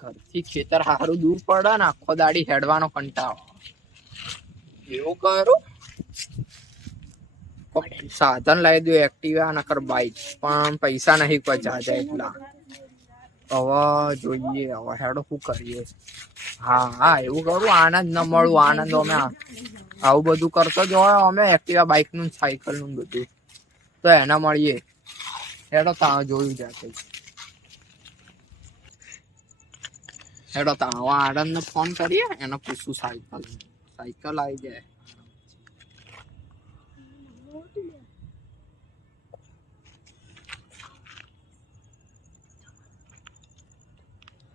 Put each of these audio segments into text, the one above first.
ઘરથી ખેતર હારું દૂર પડે ને આખો દાડી હેડવાનો કંટાળો. એવું કરું સાધન લાવી દઉં એક્ટિવા નકર બાઈક પણ પૈસા નહીં કોઈ જાજા એટલા. હવે જોઈએ હવે હેડો શું કરીએ. હા એવું કરું આનંદ ન મળું આનંદ અમે આવું બધું કરતો જ હોય અમે એક્ટિવા બાઈક નું સાયકલ નું બધું તો એના મળીએ હેડો ત્યાં જોયું જાય. હેડો ત્યાં હવે આનંદ ને ફોન કરીએ એને પૂછું સાયકલ આવી જાય.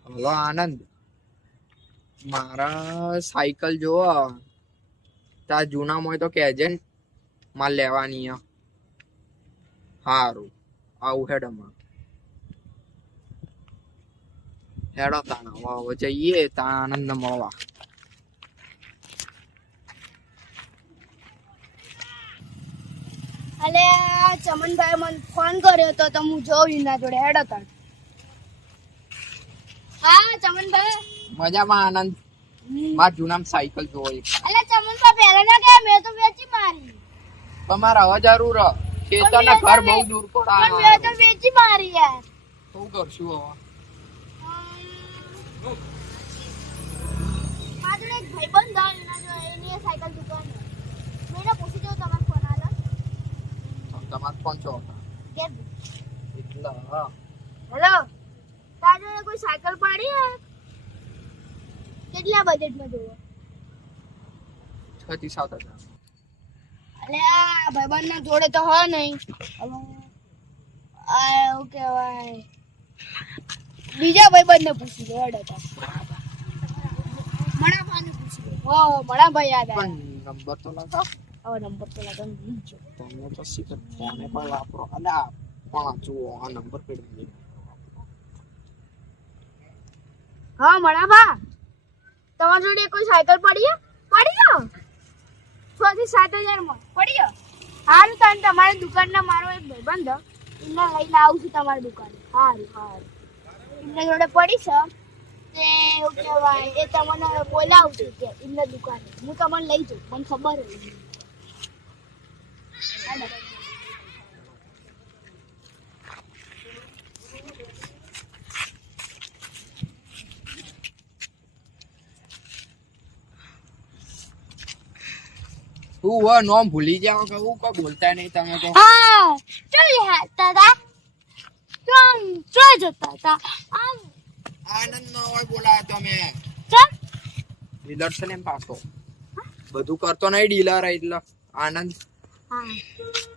હલો આનંદ મારા સાયકલ જોવો તાર જૂનામાં હોય તો કેજે ને મારે લેવાની હારું આવું હેડમાં હેડો તાણા હવે જઈએ તાણ આનંદ ને મળવા. અલે ચમનભાઈ મને ફોન કર્યો તો હું જોઉં એના જોડે હેડો તાણ. હા ચમનભાઈ મજામાં આનંદ મારા જૂનામાં સાયકલ જોવો. અલે ચમનભાઈ પહેલા ના ગયા મેં તો વેચી મારી. તમારે હવે જરૂર ખેતરના ઘર બહુ દૂર પડે પણ મેં તો વેચી મારી યાર. શું કરશું હવે? મારો એક ભાઈબંધ હતો એના જો એની સાયકલ દુકાન મેં એને પૂછી જો તમારો ફોન આલા તમારે કોણ છો કે એટલા હા હેલો તારે કોઈ સાયકલ પડી હે કેટલા બજેટમાં જોવો 6 થી 7 હજાર. અલે આ ભાઈબંધ ના જોડે તો હ નહીં આ એવું કહેવાય બીજા ભાઈબંધ ને પૂછી લો હેડો તો મણાભાઈ ને પૂછી લો. હો મણાભાઈ યાદ આવ્યા. પણ નંબર તો લગાવ. હવે નંબર તો લગાવી દીજો તમે તો શીખર ફોને પણ વાપરો. અલા પણ જુઓ આ નંબર પેડી હા મણાભા તમારી જોડે કોઈ સાયકલ પડી હે? પડી હે 6 થી 7 માં પડી હે. હારું તાન તમારી દુકાનના મારો એક ભાઈબંધ એમને લઈને આવું છું તમારી દુકાને. હારું એમને જોડે પડી છે તે એવું કહેવાય એ તમને બોલાવજો કે એમના દુકાને હું તમને લઈ જાઉં મને ખબર હોય. તું વ નોમ ભૂલી જાવ કે હું કોઈ બોલતા નહીં તમે તો. હા ચાલ યાર દાદા તો જતા હતા આમ આનંદ નો હોય બોલાય તમે ચાલ ડીલર છે ને એમ પાછો બધું કરતો નહીં ડીલર એટલે આનંદ. હા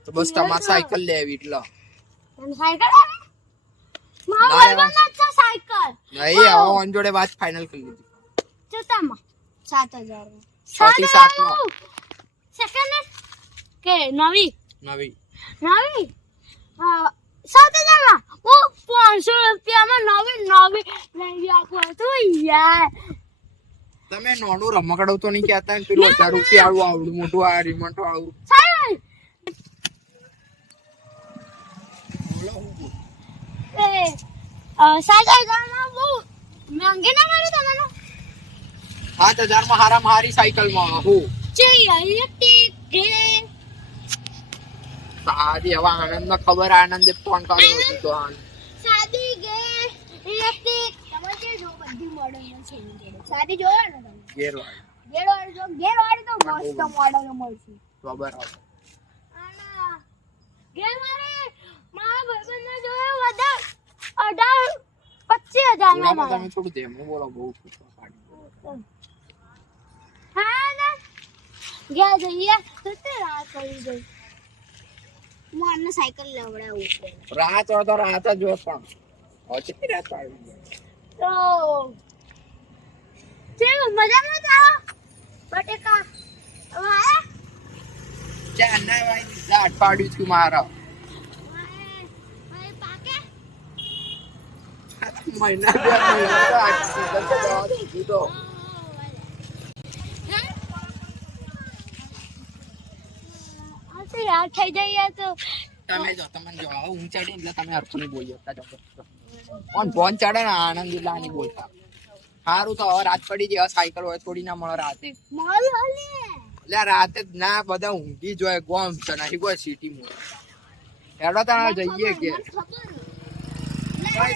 તો બસ તમારે સાયકલ લેવી એટલે એમ સાયકલ આવે મારો ભાઈબંધ છે સાયકલ નહીં હવે ઓન જોડે વાત ફાઇનલ કરી લીધી. ચૂતામાં 7000 6 થી 7 નો સેકન્ડ કે નવી નવી 7000 માં હું 500 રૂપિયામાં નવી લઈ આપો તો યાર. તમે નોનું રમકડું તો નહીં કહેતા ને પેલું 1000 રૂપિયા આવું આવડું મોટું આ રિમોટ આવું સાહેબ એ 7000 માં બહુ મહેંગી ના મળી તમને 7000 માં હારામાં હારી સાયકલ માં હું છે ઇલેક્ટ્રિક કે સારી. હવે આનંદ ને ખબર આનંદે ફોન કર્યો હતો સાદી કે ઇલેક્ટ્રિક તમારે જો બધી મોડલ છે સાદી જોવો ને તમે ગેરવાળી ગેરવાળી તો મસ્ત મોડલ મળશે ખબર આવે આના ગેરવાળી મારા ભાઈબંધને જોયો વધારે 18-25 હજાર માં તમે થોડું ધેમું બોલો બહુ હા ના ગયા જઈએ તો તે રાત કરી ગઈ હું આમને સાયકલ લેવડાવું રાત હોય તો રાત જ હોય પણ હવે કેટલી રાત આવી ગઈ તો ચેવ મજામાં જાઓ બટેકા હવે આયા ચાર ના વાઈ દાટ પાડ્યું છું મારા ભાઈ પાકે મહિના બે મહિના તો આજ સીઝન તો જવા દીધું તો યાર થઈ જાય તો તમે જો તમને જો હું ચડી એટલે તમે અર્થ નહીં બોલી શકતા. ઓન ફોન ચડે ને આનંદ એટલે નહીં બોલતા. સારું તો હવે રાત પડી જાય સાયકલ હોય થોડી ના મળે રાતે મળી હલે એટલે રાતે જ ના બધા ઊંઘી જોય ગોમ છે નહીં કોઈ સિટીમાં હેડો તાણા જઈએ કે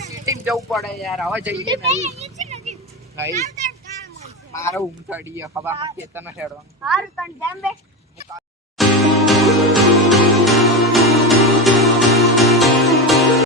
સિટી જવું પડે યાર હવે જઈએ નહીં નહીં મારે ઊંઘ ચડીએ ખબર ખેતર ના હેડવાનું હારું તને જેમ બે